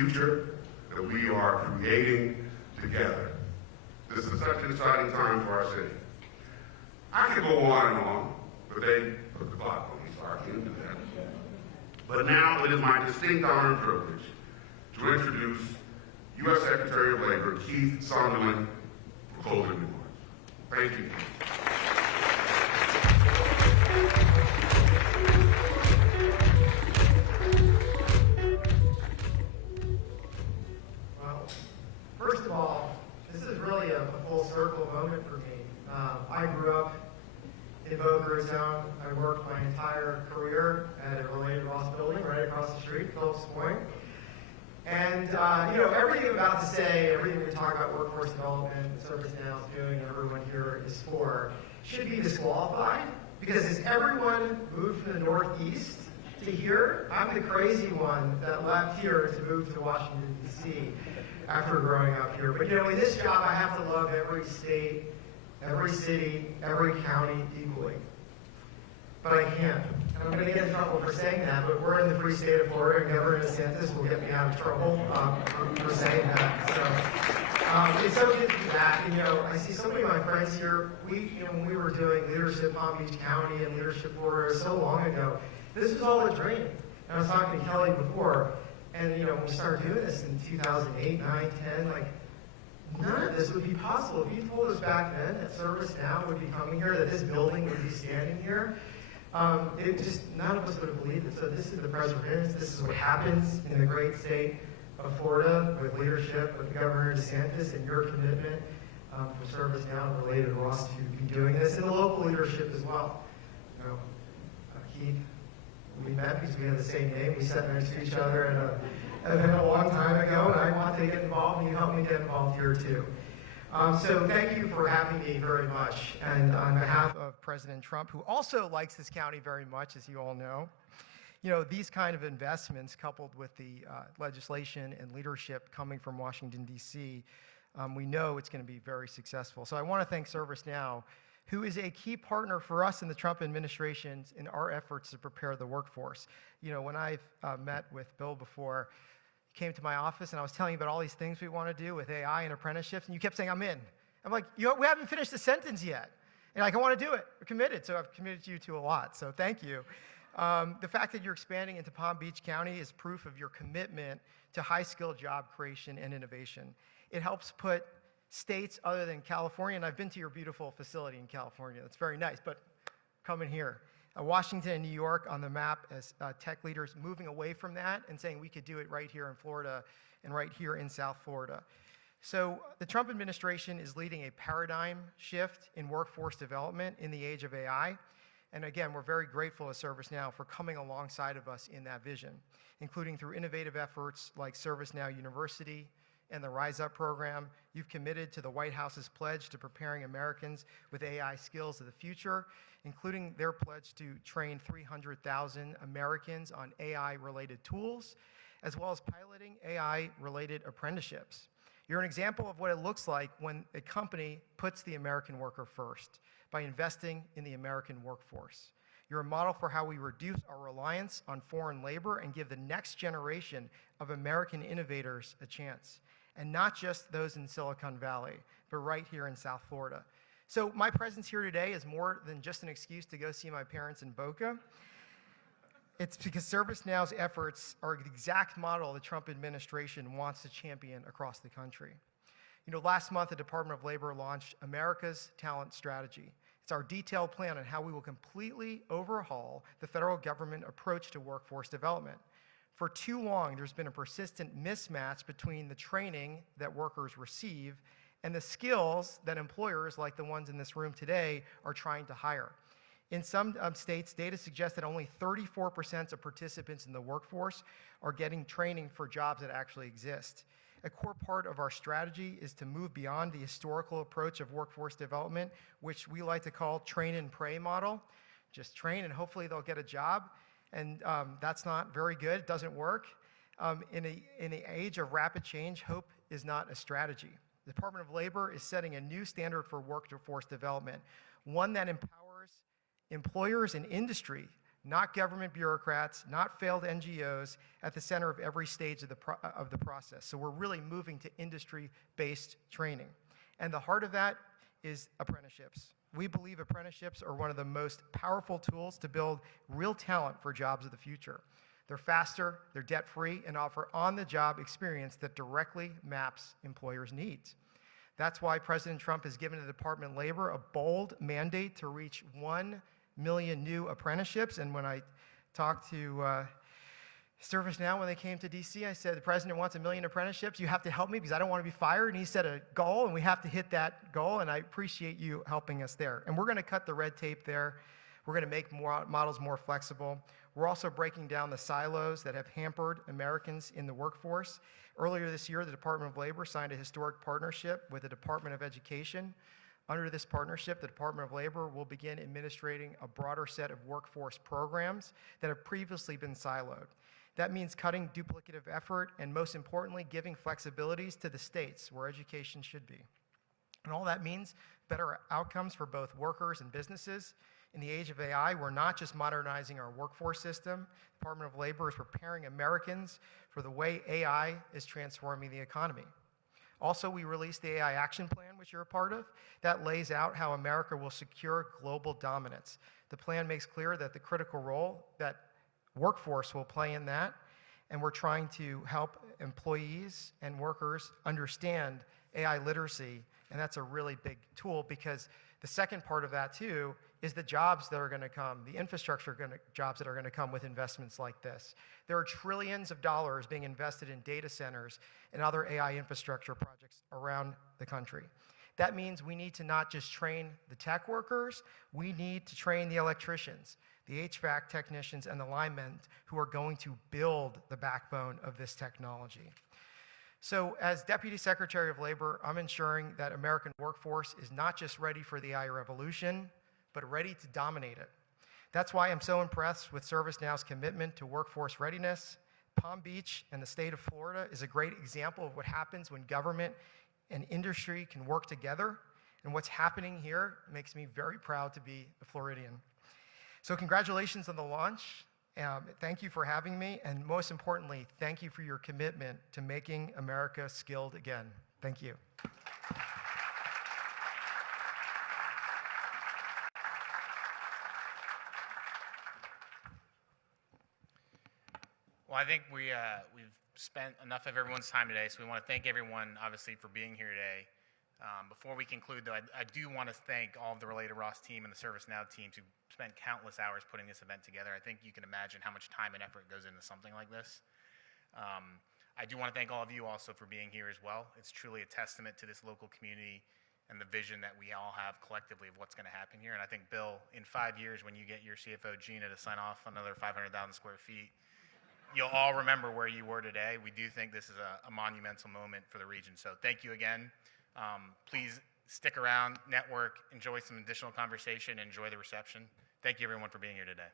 future that we are creating together. This is such an exciting time for our city. I could go on, but they put the clock on me, so I can't do that. But now it is my distinct honor and privilege to introduce U.S. Secretary of Labor Keith Sunderland for closing remarks. Thank you. Well, first of all, this is really a full circle moment for me. I grew up in Boca Raton. I worked my entire career at a related Ross building right across the street, Phillips Point. And, everything I'm about to say, everything we talk about workforce development, ServiceNow is doing, and everyone here is for, should be disqualified. Because as everyone moved from the Northeast to here, I'm the crazy one that left here to move to Washington, D.C. after growing up here. But, in this job, I have to love every state, every city, every county equally. But I can't. And I'm going to get in trouble for saying that, but we're in the free state of Florida, and Governor DeSantis will get me out of trouble for saying that. So it's so good to be back. And, I see so many of my friends here. When we were doing leadership Palm Beach County and leadership Florida so long ago, this was all a dream. And I was talking to Kelly before, and, when we started doing this in 2008, 9, 10, none of this would be possible. If you told us back then that ServiceNow would be coming here, that this building would be standing here, none of us would have believed it. So this is the perseverance. This is what happens in the great state of Florida with leadership, with Governor DeSantis and your commitment for ServiceNow and related Ross to be doing this, and the local leadership as well. Keith, we met because we have the same name. We sat next to each other at an event a long time ago, and I wanted to get involved, and you helped me get involved here too. So thank you for having me very much. And on behalf of President Trump, who also likes this county very much, as you all know, these kind of investments coupled with the legislation and leadership coming from Washington, D.C., we know it's going to be very successful. So I want to thank ServiceNow, who is a key partner for us in the Trump administration in our efforts to prepare the workforce. When I've met with Bill before, he came to my office and I was telling you about all these things we want to do with AI and apprenticeships, and you kept saying, I'm in. I'm like, we haven't finished the sentence yet. And I want to do it. We're committed. So I've committed you to a lot. So thank you. The fact that you're expanding into Palm Beach County is proof of your commitment to high-skilled job creation and innovation. It helps put states other than California, and I've been to your beautiful facility in California. That's very nice, but come in here. Washington and New York on the map as tech leaders moving away from that and saying we could do it right here in Florida and right here in South Florida. So the Trump administration is leading a paradigm shift in workforce development in the age of AI. And again, we're very grateful as ServiceNow for coming alongside of us in that vision, including through innovative efforts like ServiceNow University and the Rise Up program. You've committed to the White House's pledge to preparing Americans with AI skills of the future, including their pledge to train 300,000 Americans on AI-related tools, as well as piloting AI-related apprenticeships. You're an example of what it looks like when a company puts the American worker first by investing in the American workforce. You're a model for how we reduce our reliance on foreign labor and give the next generation of American innovators a chance. And not just those in Silicon Valley, but right here in South Florida. So my presence here today is more than just an excuse to go see my parents in Boca. It's because ServiceNow's efforts are the exact model the Trump administration wants to champion across the country. Last month, the Department of Labor launched America's Talent Strategy. It's our detailed plan on how we will completely overhaul the federal government approach to workforce development. For too long, there's been a persistent mismatch between the training that workers receive and the skills that employers, like the ones in this room today, are trying to hire. In some states, data suggests that only 34% of participants in the workforce are getting training for jobs that actually exist. A core part of our strategy is to move beyond the historical approach of workforce development, which we like to call train and pray model. Just train and hopefully they'll get a job. And that's not very good. It doesn't work. In the age of rapid change, hope is not a strategy. The Department of Labor is setting a new standard for workforce development, one that empowers employers and industry not government bureaucrats, not failed NGOs, at the center of every stage of the process. So we're really moving to industry-based training. And the heart of that is apprenticeships. We believe apprenticeships are one of the most powerful tools to build real talent for jobs of the future. They're faster, they're debt-free, and offer on-the-job experience that directly maps employers' needs. That's why President Trump has given the Department of Labor a bold mandate to reach 1 million new apprenticeships. And when I talked to ServiceNow when they came to DC, I said, the president wants 1 million apprenticeships. You have to help me because I don't want to be fired. And he set a goal, and we have to hit that goal. And I appreciate you helping us there. And we're going to cut the red tape there. We're going to make models more flexible. We're also breaking down the silos that have hampered Americans in the workforce. Earlier this year, the Department of Labor signed a historic partnership with the Department of Education. Under this partnership, the Department of Labor will begin administrating a broader set of workforce programs that have previously been siloed. That means cutting duplicative effort and, most importantly, giving flexibilities to the states where education should be. And all that means better outcomes for both workers and businesses. In the age of AI, we're not just modernizing our workforce system. The Department of Labor is preparing Americans for the way AI is transforming the economy. Also, we released the AI Action Plan, which you're a part of. That lays out how America will secure global dominance. The plan makes clear that the critical role that workforce will play in that, and we're trying to help employees and workers understand AI literacy, and that's a really big tool because the second part of that, too, is the jobs that are going to come, the infrastructure jobs that are going to come with investments like this. There are trillions of dollars being invested in data centers and other AI infrastructure projects around the country. That means we need to not just train the tech workers, we need to train the electricians, the HVAC technicians, and the linemen who are going to build the backbone of this technology. So as Deputy Secretary of Labor, I'm ensuring that American workforce is not just ready for the AI revolution, but ready to dominate it. That's why I'm so impressed with ServiceNow's commitment to workforce readiness. Palm Beach and the state of Florida is a great example of what happens when government and industry can work together. And what's happening here makes me very proud to be a Floridian. So congratulations on the launch. Thank you for having me, and most importantly, thank you for your commitment to making America skilled again. Thank you. Well, I think we've spent enough of everyone's time today, so we want to thank everyone, obviously, for being here today. Before we conclude, though, I do want to thank all of the Related Ross team and the ServiceNow teams who spent countless hours putting this event together. I think you can imagine how much time and effort goes into something like this. I do want to thank all of you also for being here as well. It's truly a testament to this local community and the vision that we all have collectively of what's going to happen here. And I think, Bill, in 5 years, when you get your CFO, Gina, to sign off another 500,000 square feet, you'll all remember where you were today. We do think this is a monumental moment for the region. So thank you again. Please stick around, network, enjoy some additional conversation, enjoy the reception. Thank you, everyone, for being here today.